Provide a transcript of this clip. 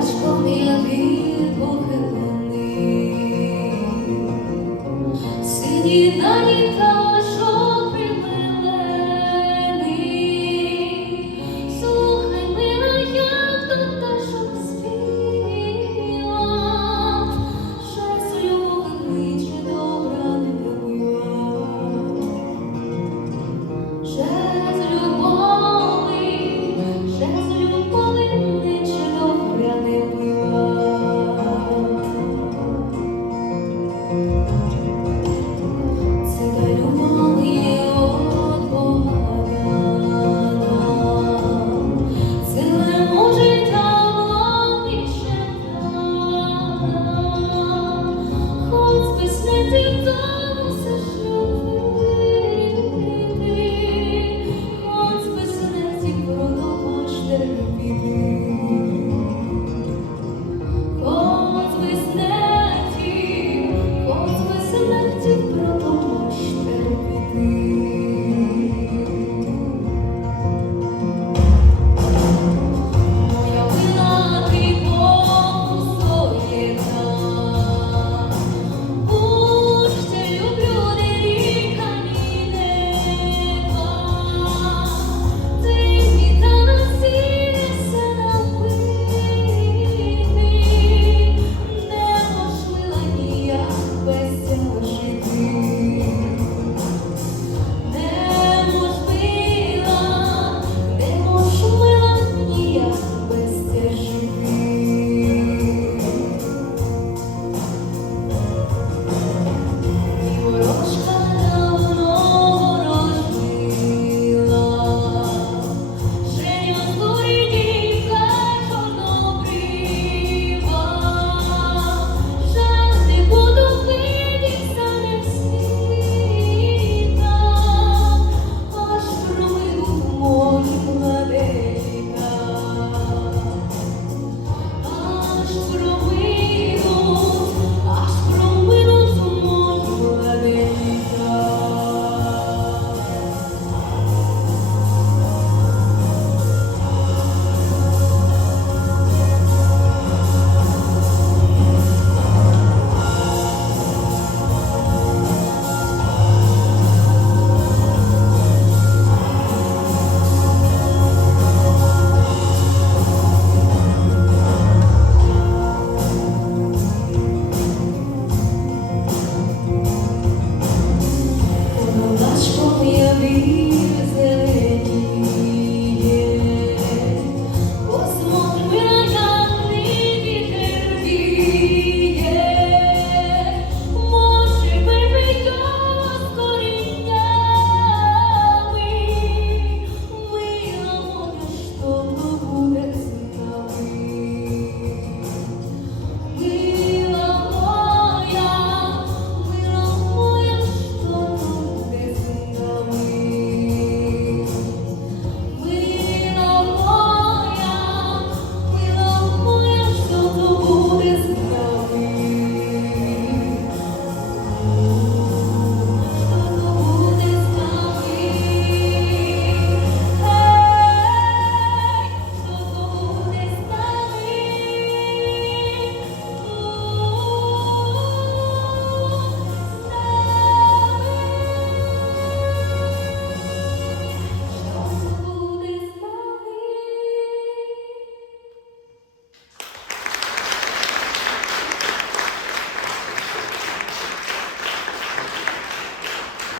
Пташком який похилони, сині дані.